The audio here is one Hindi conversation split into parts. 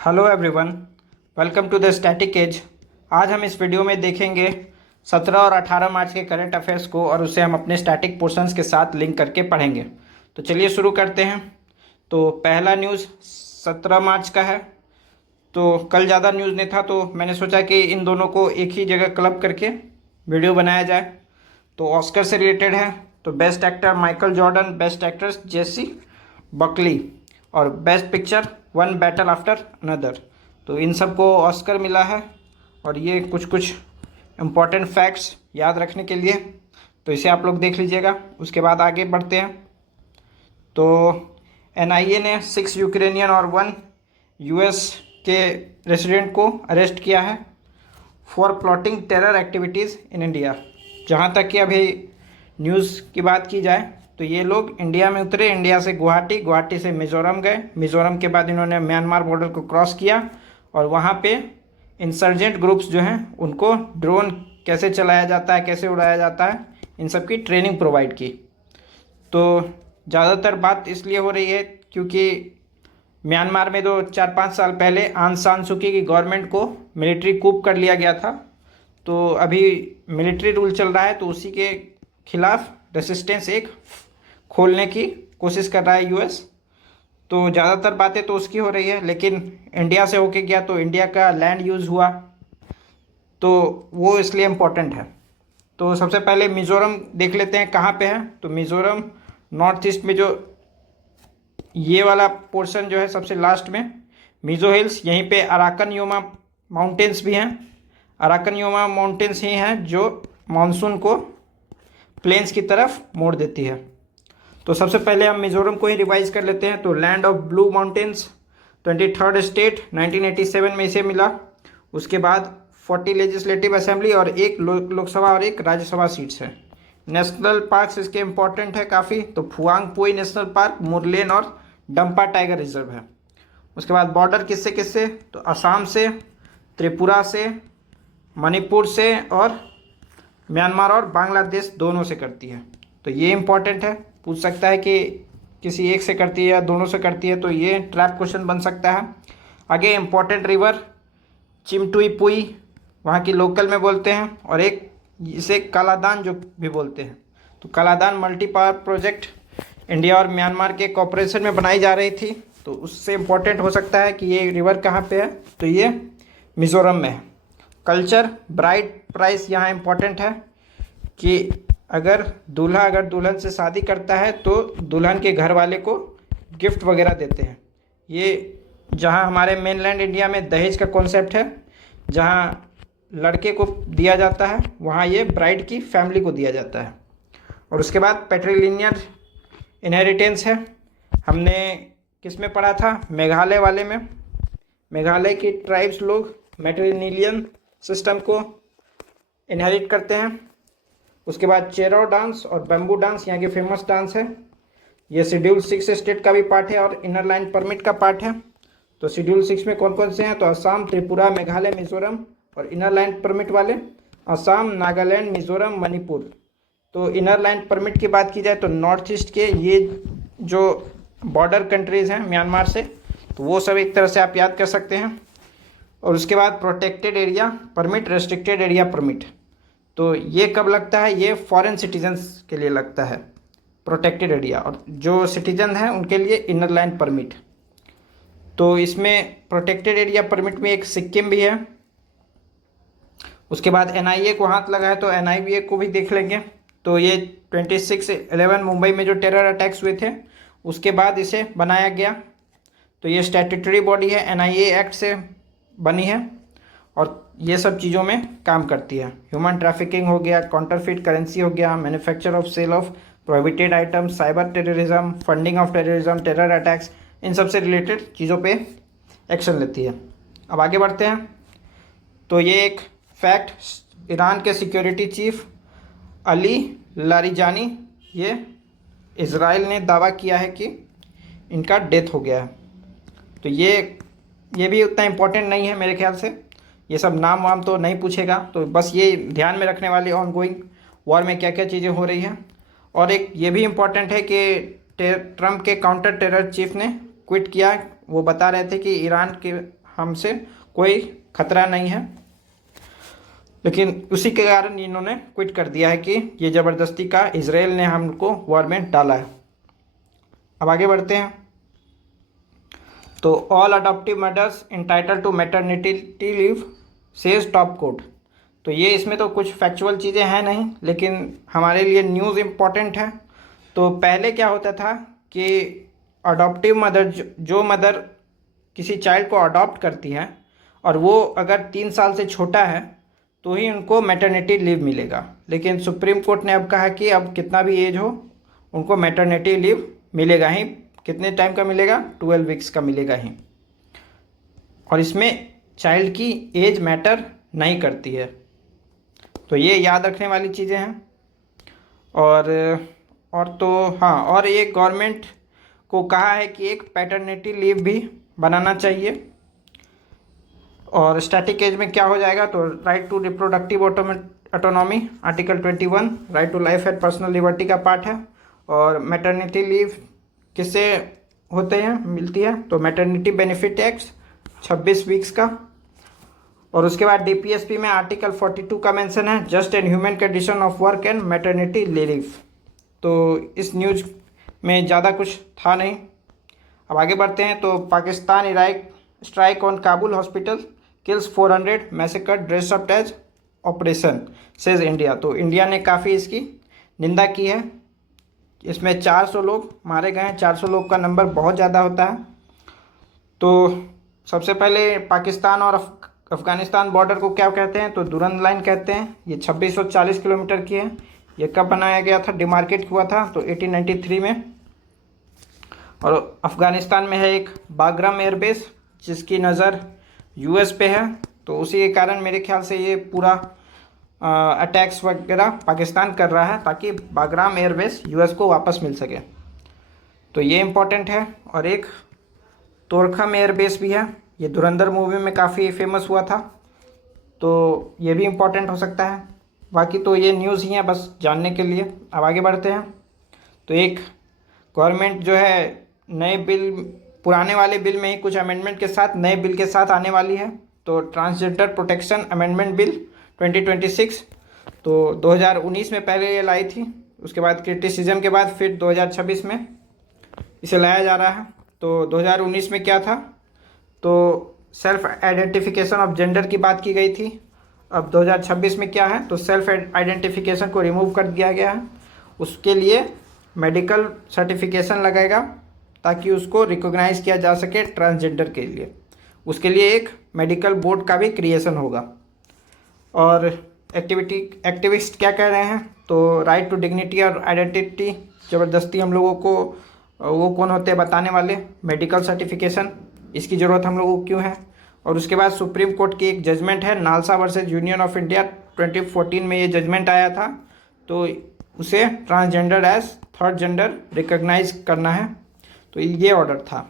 Hello everyone, welcome to the static age. आज हम इस वीडियो में देखेंगे 17 और 18 मार्च के करंट अफेयर्स को और उसे हम अपने स्टैटिक पोर्शंस के साथ लिंक करके पढ़ेंगे। तो चलिए शुरू करते हैं। तो पहला न्यूज़ 17 मार्च का है। तो कल ज़्यादा न्यूज़ नहीं था तो मैंने सोचा कि इन दोनों को एक ही जगह क्लब करके वीडियो बनाया जाए। तो ऑस्कर से रिलेटेड है। तो best actor Michael Jordan, best actress Jessie Buckley और best picture one battle after another. तो इन सबको ऑस्कर मिला है और ये कुछ कुछ इम्पॉर्टेंट फैक्ट्स याद रखने के लिए, तो इसे आप लोग देख लीजिएगा। उसके बाद आगे बढ़ते हैं। तो एनआईए ने 6 यूक्रेनियन और 1 यूएस के रेसिडेंट को अरेस्ट किया है for plotting terror activities in India. जहाँ तक कि अभी न्यूज़ की बात की जाए तो ये लोग इंडिया में उतरे, इंडिया से गुवाहाटी, गुवाहाटी से मिज़ोरम गए, मिज़ोरम के बाद इन्होंने म्यांमार बॉर्डर को क्रॉस किया और वहाँ पे इंसर्जेंट ग्रुप्स जो हैं उनको ड्रोन कैसे चलाया जाता है, कैसे उड़ाया जाता है, इन सब की ट्रेनिंग प्रोवाइड की। तो ज़्यादातर बात इसलिए हो रही है क्योंकि म्यांमार में 4-5 साल पहले आंग सान सूकी की गवर्नमेंट को मिलिट्री कूप कर लिया गया था। तो अभी मिलिट्री रूल चल रहा है, तो उसी के खिलाफ रेसिस्टेंस एक खोलने की कोशिश कर रहा है यूएस। तो ज़्यादातर बातें तो उसकी हो रही है, लेकिन इंडिया से होके गया तो इंडिया का लैंड यूज़ हुआ, तो वो इसलिए इम्पोर्टेंट है। तो सबसे पहले मिज़ोरम देख लेते हैं कहाँ पे है। तो मिज़ोरम नॉर्थ ईस्ट में, जो ये वाला पोर्शन जो है सबसे लास्ट में मिज़ो हिल्स, यहीं पे अराकन योमा माउंटेन्स भी हैं। अराकन योमा माउंटेन्स ही हैं जो मानसून को प्लेन्स की तरफ मोड़ देती है। तो सबसे पहले हम मिज़ोरम को ही रिवाइज कर लेते हैं। तो land of blue mountains, 23rd state, 1987 में इसे मिला। उसके बाद 40 लेजिस्लेटिव असेंबली और एक लोकसभा और एक राज्यसभा सीट्स है। नेशनल पार्क्स इसके इम्पोर्टेंट है काफ़ी। तो फुआंग पुई नेशनल पार्क, मुरलेन और डंपा टाइगर रिजर्व है। उसके बाद बॉर्डर किससे किससे, तो असम से, त्रिपुरा से, मणिपुर से और म्यांमार और बांग्लादेश दोनों से करती है। तो ये इम्पॉर्टेंट है, पूछ सकता है कि किसी एक से करती है या दोनों से करती है, तो ये ट्रैप क्वेश्चन बन सकता है। आगे इम्पॉर्टेंट रिवर चिमटुई पुई, वहाँ की लोकल में बोलते हैं, और एक इसे कालादान जो भी बोलते हैं। तो Kaladan multi power project India और म्यांमार के कॉपरेशन में बनाई जा रही थी, तो उससे इम्पॉर्टेंट हो सकता है कि ये रिवर कहाँ पे है, तो ये मिज़ोरम में है। कल्चर ब्राइड प्राइस यहाँ इम्पॉर्टेंट है कि अगर दुल्हन से शादी करता है तो दुल्हन के घर वाले को गिफ्ट वगैरह देते हैं। ये जहाँ हमारे मेनलैंड इंडिया में दहेज का कॉन्सेप्ट है, जहाँ लड़के को दिया जाता है, वहाँ ये ब्राइड की फैमिली को दिया जाता है। और उसके बाद पैट्रिलिनियर इनहेरिटेंस है। हमने किस में पढ़ा था, मेघालय वाले में। मेघालय की ट्राइब्स लोग मैट्रिलिनियन सिस्टम को इनहेरिट करते हैं। उसके बाद चेरो डांस और बम्बू डांस यहाँ के फेमस डांस है। ये शेड्यूल 6 स्टेट का भी पार्ट है और इनर लाइन परमिट का पार्ट है। तो शेड्यूल 6 में कौन कौन से हैं, तो असम, त्रिपुरा, मेघालय, मिजोरम, और इनर लाइन परमिट वाले असम, नागालैंड, मिजोरम, मणिपुर। तो इनर लाइन परमिट की बात की जाए तो नॉर्थ ईस्ट के ये जो बॉर्डर कंट्रीज़ हैं म्यांमार से, तो वो सब एक तरह से आप याद कर सकते हैं। और उसके बाद protected area permit, restricted area permit, तो ये कब लगता है, ये फॉरेन सिटीजन्स के लिए लगता है प्रोटेक्टेड एरिया, और जो सिटीजन हैं उनके लिए इनर लाइन परमिट। तो इसमें प्रोटेक्टेड एरिया परमिट में एक सिक्किम भी है। उसके बाद एनआईए को हाथ लगा है, तो एनआईए को भी देख लेंगे। तो ये 26/11 मुंबई में जो टेरर अटैक्स हुए थे उसके बाद इसे बनाया गया। तो ये स्टैट्यूटरी बॉडी है, एनआईए एक्ट से बनी है और ये सब चीज़ों में काम करती है। ह्यूमन ट्रैफिकिंग हो गया, काउंटरफिट करेंसी हो गया, manufacture of sale of prohibited item, cyber terrorism, funding of terrorism, terror attacks, इन सब से रिलेटेड चीज़ों पे एक्शन लेती है। अब आगे बढ़ते हैं। तो ये एक फैक्ट, ईरान के सिक्योरिटी चीफ अली लारिजानी, ये इज़राइल ने दावा किया है कि इनका डेथ हो गया है। तो ये भी उतना इम्पोर्टेंट नहीं है मेरे ख्याल से, ये सब नाम वाम तो नहीं पूछेगा, तो बस ये ध्यान में रखने वाली ऑन गोइंग वॉर में क्या क्या चीज़ें हो रही हैं। और एक ये भी इम्पोर्टेंट है कि ट्रंप के काउंटर टेरर चीफ ने क्विट किया। वो बता रहे थे कि ईरान के हमसे कोई खतरा नहीं है, लेकिन उसी के कारण इन्होंने क्विट कर दिया है कि ये ज़बरदस्ती का इजराइल ने हमको वॉर में डाला है। अब आगे बढ़ते हैं। तो all adoptive mothers entitled to maternity leave says top court. तो ये इसमें तो कुछ फैक्चुअल चीज़ें हैं नहीं, लेकिन हमारे लिए न्यूज़ इम्पॉर्टेंट है। तो पहले क्या होता था कि अडॉप्टिव मदर, जो मदर किसी चाइल्ड को अडॉप्ट करती है और वो अगर 3 साल से छोटा है तो ही उनको मैटरनिटी लीव मिलेगा। लेकिन सुप्रीम कोर्ट ने अब कहा कि अब कितना भी एज हो उनको मैटरनिटी लीव मिलेगा ही। कितने टाइम का मिलेगा? 12 वीक्स का मिलेगा ही। और इसमें चाइल्ड की एज मैटर नहीं करती है। तो ये याद रखने वाली चीज़ें हैं। और तो हाँ, और ये गवर्नमेंट को कहा है कि एक पैटर्निटी लीव भी बनाना चाहिए। और स्टैटिक एज में क्या हो जाएगा? तो right to reproductive autonomy article 21, right to life and personal liberty का पार्ट है। और मैटरनिटी लीव किससे होते हैं, मिलती है? तो मैटरनिटी बेनिफिट एक्ट 26 वीक्स का। और उसके बाद डीपीएसपी में आर्टिकल 42 का मेंशन है, just and human condition of work and maternity leave. तो इस न्यूज़ में ज़्यादा कुछ था नहीं। अब आगे बढ़ते हैं। तो Pakistan Iraq strike on Kabul hospital kills 400 massacre dress up as operation says India. तो इंडिया ने काफ़ी इसकी निंदा की है। इसमें 400 लोग मारे गए हैं। 400 लोग का नंबर बहुत ज़्यादा होता है। तो सबसे पहले पाकिस्तान और अफ़गानिस्तान बॉर्डर को क्या कहते हैं? तो दुरंद लाइन कहते हैं। ये 2640 किलोमीटर की है। ये कब बनाया गया था? डिमार्केट हुआ था तो 1893 में। और अफ़गानिस्तान में है एक बाग्राम एयरबेस जिसकी नज़र यूएस पे है। तो उसी के कारण मेरे ख्याल से ये पूरा अटैक्स वगैरह पाकिस्तान कर रहा है ताकि बाग्राम एयरबेस यूएस को वापस मिल सके। तो ये इम्पोर्टेंट है। और एक तोरखम एयरबेस भी है। ये धुरंधर मूवी में काफ़ी फेमस हुआ था, तो ये भी इम्पोर्टेंट हो सकता है। बाकी तो ये न्यूज़ ही है बस जानने के लिए। अब आगे बढ़ते हैं। तो एक गवर्नमेंट जो है नए बिल, पुराने वाले बिल में ही कुछ अमेंडमेंट के साथ नए बिल के साथ आने वाली है। तो ट्रांसजेंडर प्रोटेक्शन अमेंडमेंट बिल 2026, तो 2019 में पहले ये लाई थी। उसके बाद क्रिटिसिज्म के बाद फिर 2026 में इसे लाया जा रहा है। तो 2019 में क्या था? तो सेल्फ आइडेंटिफिकेशन ऑफ जेंडर की बात की गई थी। अब 2026 में क्या है? तो सेल्फ आइडेंटिफिकेशन को रिमूव कर दिया गया है। उसके लिए मेडिकल सर्टिफिकेशन लगेगा ताकि उसको रिकॉग्नाइज़ किया जा सके ट्रांसजेंडर के लिए। उसके लिए एक मेडिकल बोर्ड का भी क्रिएशन होगा। और एक्टिविस्ट क्या कह रहे हैं? तो राइट टू डिग्निटी और आइडेंटिटी, ज़बरदस्ती हम लोगों को वो कौन होते हैं बताने वाले, मेडिकल सर्टिफिकेशन, इसकी ज़रूरत हम लोगों को क्यों है? और उसके बाद सुप्रीम कोर्ट की एक जजमेंट है NALSA versus union of India, 2014 में ये जजमेंट आया था। तो उसे transgender as third gender recognise करना है। तो ये ऑर्डर था,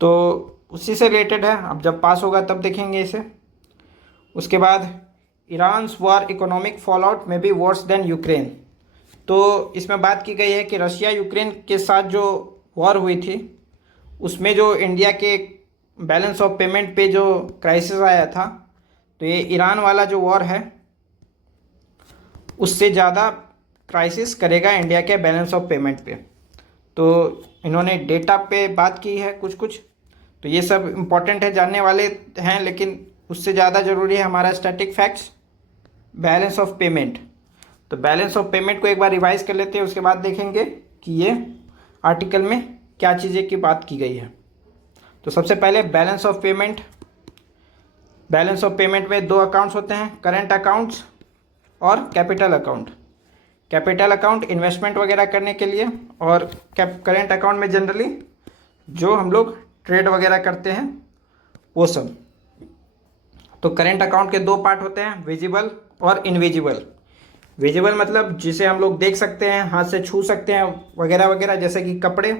तो उसी से रिलेटेड है। अब जब पास होगा तब देखेंगे इसे। उसके बाद Iran's war economic fall out में बी वर्स देन यूक्रेन। तो इसमें बात की गई है कि रशिया यूक्रेन के साथ जो वॉर हुई थी उसमें जो इंडिया के बैलेंस ऑफ पेमेंट पे जो क्राइसिस आया था, तो ये ईरान वाला जो वॉर है उससे ज़्यादा क्राइसिस करेगा इंडिया के बैलेंस ऑफ पेमेंट पे। तो इन्होंने डेटा पे बात की है कुछ। तो ये सब इम्पॉर्टेंट है, जानने वाले हैं, लेकिन उससे ज़्यादा ज़रूरी है हमारा static facts, balance of payment. तो बैलेंस ऑफ पेमेंट को एक बार रिवाइज कर लेते हैं, उसके बाद देखेंगे कि ये आर्टिकल में क्या चीज़ें की बात की गई है। तो सबसे पहले balance of payment. Balance of payment में 2 अकाउंट्स होते हैं, करेंट अकाउंट्स और capital account. Capital account investment वगैरह करने के लिए, और करेंट अकाउंट में जनरली जो हम लोग ट्रेड वगैरह करते हैं वो सब। तो करेंट अकाउंट के 2 पार्ट होते हैं, विजिबल और इनविजिबल। विजिबल मतलब जिसे हम लोग देख सकते हैं, हाथ से छू सकते हैं वगैरह वगैरह, जैसे कि कपड़े,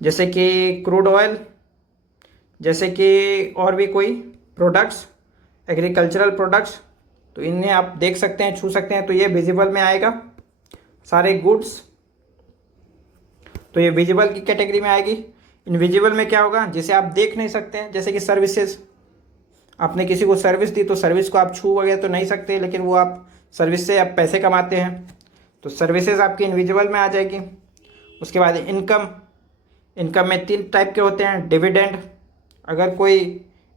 जैसे कि क्रूड ऑयल, जैसे कि और भी कोई प्रोडक्ट्स, एग्रीकल्चरल प्रोडक्ट्स। तो इन्हें आप देख सकते हैं, छू सकते हैं, तो ये विजिबल में आएगा। सारे गुड्स, तो ये विजिबल की कैटेगरी में आएगी। इनविजिबल में क्या होगा, जिसे आप देख नहीं सकते हैं, जैसे कि सर्विसेज, आपने किसी को सर्विस दी तो सर्विस को आप छू वगैरह तो नहीं सकते, लेकिन वो आप सर्विस से आप पैसे कमाते हैं, तो सर्विसेज आपकी इनविजिबल में आ जाएगी। उसके बाद इनकम, इनकम में 3 टाइप के होते हैं। डिविडेंड, अगर कोई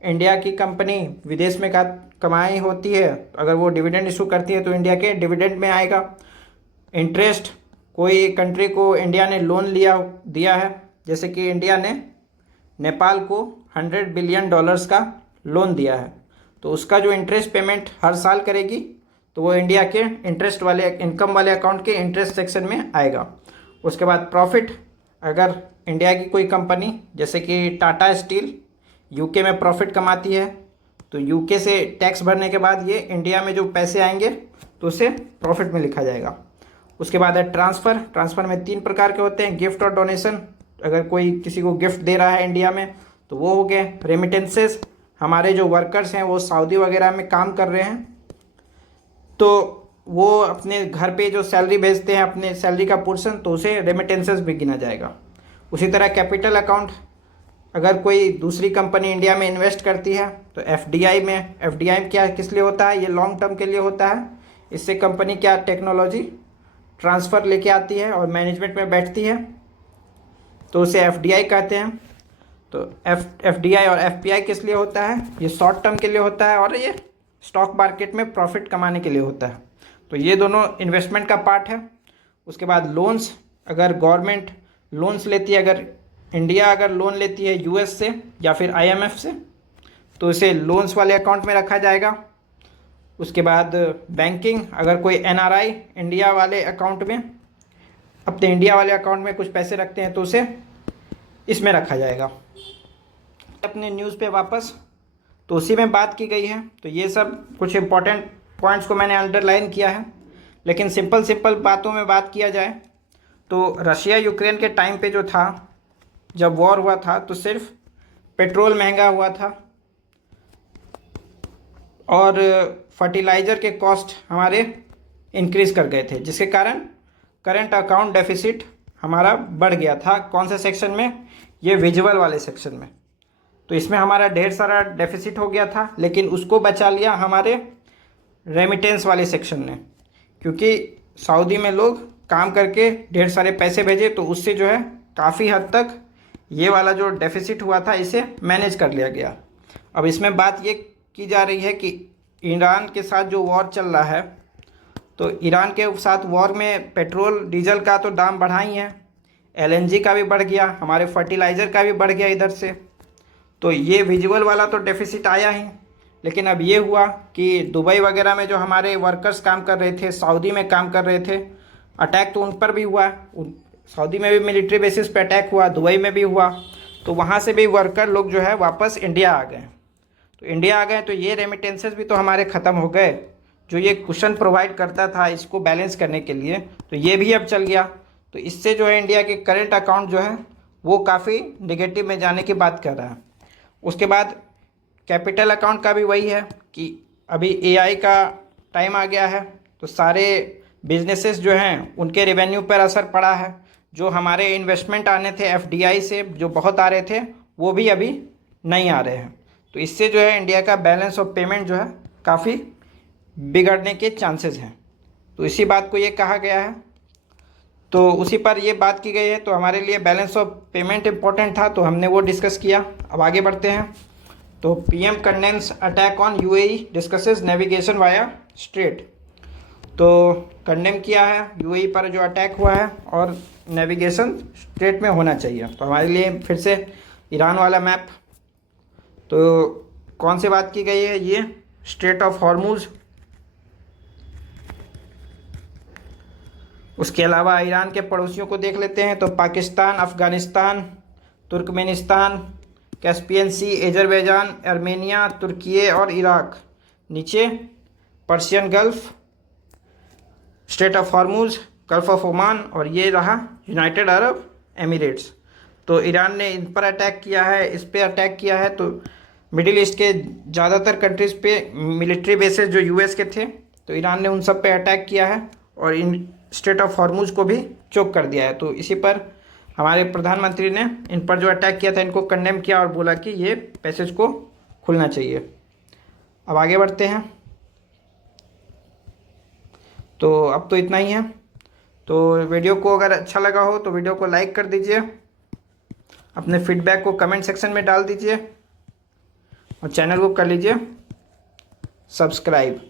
इंडिया की कंपनी विदेश में का कमाई होती है, तो अगर वो डिविडेंड इशू करती है तो इंडिया के डिविडेंड में आएगा। इंटरेस्ट, कोई कंट्री को इंडिया ने लोन दिया है, जैसे कि इंडिया ने नेपाल को $100 बिलियन का लोन दिया है, तो उसका जो इंटरेस्ट पेमेंट हर साल करेगी, तो वो इंडिया के इंटरेस्ट वाले इनकम वाले अकाउंट के इंटरेस्ट सेक्शन में आएगा। उसके बाद प्रॉफिट, अगर इंडिया की कोई कंपनी जैसे कि टाटा स्टील यूके में प्रॉफिट कमाती है, तो यूके से टैक्स भरने के बाद ये इंडिया में जो पैसे आएंगे तो उसे प्रॉफिट में लिखा जाएगा। उसके बाद है ट्रांसफ़र। ट्रांसफ़र में 3 प्रकार के होते हैं, गिफ्ट और डोनेशन। अगर कोई किसी को गिफ्ट दे रहा है इंडिया में तो वो हो गए। रेमिटेंसेस, हमारे जो वर्कर्स हैं वो सऊदी वगैरह में काम कर रहे हैं, तो वो अपने घर पे जो सैलरी भेजते हैं अपने सैलरी का पोर्शन, तो उसे रेमिटेंसेस भी गिना जाएगा। उसी तरह कैपिटल अकाउंट, अगर कोई दूसरी कंपनी इंडिया में इन्वेस्ट करती है तो एफडीआई में, एफडीआई क्या किस लिए होता है, ये लॉन्ग टर्म के लिए होता है। इससे कंपनी क्या टेक्नोलॉजी ट्रांसफ़र लेके आती है और मैनेजमेंट में बैठती है, तो उसे एफडीआई कहते हैं। तो एफडीआई और एफपीआई किस लिए होता है, ये शॉर्ट टर्म के लिए होता है और ये स्टॉक मार्केट में प्रॉफिट कमाने के लिए होता है। तो ये दोनों इन्वेस्टमेंट का पार्ट है। उसके बाद लोन्स, अगर गवर्नमेंट लोन्स लेती है, अगर इंडिया अगर लोन लेती है यूएस से या फिर आईएमएफ से, तो इसे लोन्स वाले अकाउंट में रखा जाएगा। उसके बाद बैंकिंग, अगर कोई एनआरआई इंडिया वाले अकाउंट में, अपने इंडिया वाले अकाउंट में कुछ पैसे रखते हैं तो उसे इसमें रखा जाएगा। अपने न्यूज़ पे वापस, तो उसी में बात की गई है। तो ये सब कुछ इम्पोर्टेंट पॉइंट्स को मैंने अंडरलाइन किया है, लेकिन सिंपल बातों में बात किया जाए तो रशिया यूक्रेन के टाइम पे जो था, जब वॉर हुआ था, तो सिर्फ पेट्रोल महंगा हुआ था और फर्टिलाइज़र के कॉस्ट हमारे इंक्रीज़ कर गए थे, जिसके कारण करंट अकाउंट डेफिसिट हमारा बढ़ गया था। कौन से सेक्शन में, ये विजुअल वाले सेक्शन में। तो इसमें हमारा ढेर सारा डेफिसिट हो गया था, लेकिन उसको बचा लिया हमारे रेमिटेंस वाले सेक्शन ने, क्योंकि सऊदी में लोग काम करके ढेर सारे पैसे भेजे, तो उससे जो है काफ़ी हद तक ये वाला जो डेफिसिट हुआ था इसे मैनेज कर लिया गया। अब इसमें बात ये की जा रही है कि ईरान के साथ जो वॉर चल रहा है, तो ईरान के साथ वॉर में पेट्रोल डीजल का तो दाम बढ़ा ही है, एलएनजी का भी बढ़ गया, हमारे फर्टिलाइज़र का भी बढ़ गया इधर से। तो ये विजुअल वाला तो डेफिसिट आया ही, लेकिन अब ये हुआ कि दुबई वगैरह में जो हमारे वर्कर्स काम कर रहे थे, सऊदी में काम कर रहे थे, अटैक तो उन पर भी हुआ। सऊदी में भी मिलिट्री बेसिस पे अटैक हुआ, दुबई में भी हुआ, तो वहाँ से भी वर्कर लोग जो है वापस इंडिया आ गए। तो इंडिया आ गए तो ये रेमिटेंसेस भी तो हमारे ख़त्म हो गए, जो ये कुशन प्रोवाइड करता था इसको बैलेंस करने के लिए, तो ये भी अब चल गया। तो इससे जो है इंडिया के करंट अकाउंट जो है वो काफ़ी नेगेटिव में जाने की बात कर रहा है। उसके बाद कैपिटल अकाउंट का भी वही है कि अभी एआई का टाइम आ गया है, तो सारे बिजनेसेस जो हैं उनके रेवेन्यू पर असर पड़ा है। जो हमारे इन्वेस्टमेंट आने थे एफडीआई से, जो बहुत आ रहे थे, वो भी अभी नहीं आ रहे हैं। तो इससे जो है इंडिया का बैलेंस ऑफ पेमेंट जो है काफ़ी बिगड़ने के चांसेस हैं। तो इसी बात को ये कहा गया है, तो उसी पर ये बात की गई है। तो हमारे लिए बैलेंस ऑफ पेमेंट इम्पोर्टेंट था, तो हमने वो डिस्कस किया। अब आगे बढ़ते हैं। तो PM condense attack on UAE discusses navigation via straight. तो कंडेम किया है यूएई पर जो अटैक हुआ है, और नेविगेशन स्ट्रेट में होना चाहिए। तो हमारे लिए फिर से ईरान वाला मैप, तो कौन सी बात की गई है, ये स्ट्रेट ऑफ हॉर्मुज। उसके अलावा ईरान के पड़ोसियों को देख लेते हैं। तो पाकिस्तान, अफ़गानिस्तान, तुर्कमेनिस्तान, कैस्पियन सी, अजरबैजान, आर्मेनिया, तुर्की और इराक। नीचे Persian gulf, straight of Hormuz, gulf of Oman, और ये रहा यूनाइटेड अरब एमिरेट्स। तो ईरान ने इन पर अटैक किया है, इस पे अटैक किया है। तो मिडिल ईस्ट के ज़्यादातर कंट्रीज़ पे मिलिट्री बेसेस जो यूएस के थे, तो ईरान ने उन सब पे अटैक किया है और इन स्ट्रेट ऑफ हॉर्मुज को भी चोक कर दिया है। तो इसी पर हमारे प्रधानमंत्री ने इन पर जो अटैक किया था इनको कंडेम किया और बोला कि ये पैसेज को खुलना चाहिए। अब आगे बढ़ते हैं। तो अब तो इतना ही है। तो वीडियो को अगर अच्छा लगा हो तो वीडियो को लाइक कर दीजिए, अपने फीडबैक को कमेंट सेक्शन में डाल दीजिए और चैनल को कर लीजिए सब्सक्राइब।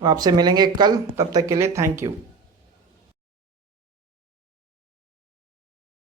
आपसे मिलेंगे कल, तब तक के लिए थैंक यू।